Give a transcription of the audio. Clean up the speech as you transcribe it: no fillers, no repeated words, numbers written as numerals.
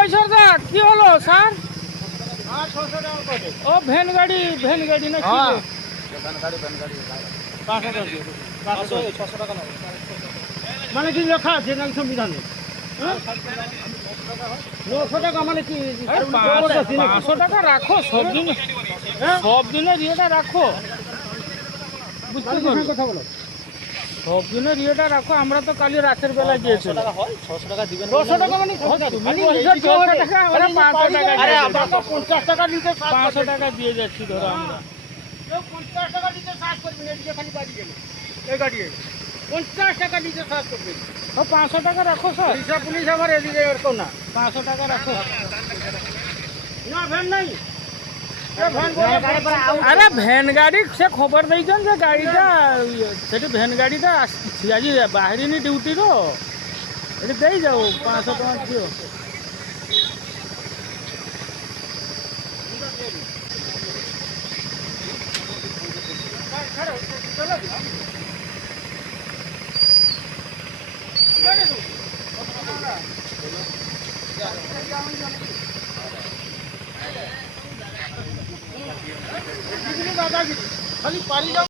কৈশোর দা কি হলো স্যার? ও ভ্যান গাড়ি না কি? মানে কি লেখা আছে না সংবিধানে? 900 টাকা মানে কি? 500 টাকা রাখো সব দিনের ইয়েটা রাখো, বুঝতে পারছো? কথা বলো। সব দিনের ইয়েটা রাখো। আমরা তো কালি রাতের বেলা গিয়েছিলাম। 600 টাকা দিবেন। 600 টাকা মানে তুমি নিজে 600 টাকা, আমরা 500 টাকা। আরে আমরা তো 50 টাকা নিতে 500 টাকা দিয়ে যাচ্ছি ধরো আমরা। 50 টাকা নিতে সাজ করবেন, এদিকে খালি বাড়ি গেল এই গাড়ি 50 টাকা নিতে সাজ করবেন। ও 500 টাকা রাখো স্যার, পুলিশ আমার এদিকে এরকম না। 500 টাকা রাখো। না ভ্যান নাই। আরে ভ্যান গাড়ি সে খবর দিয়েছেন যে গাড়িটা সেটি ভ্যান গাড়িটা আজ বাহিরিনি ডিউটির, এটি দিয়ে যাও 500 টাকা দিও। খালি পারি যাও।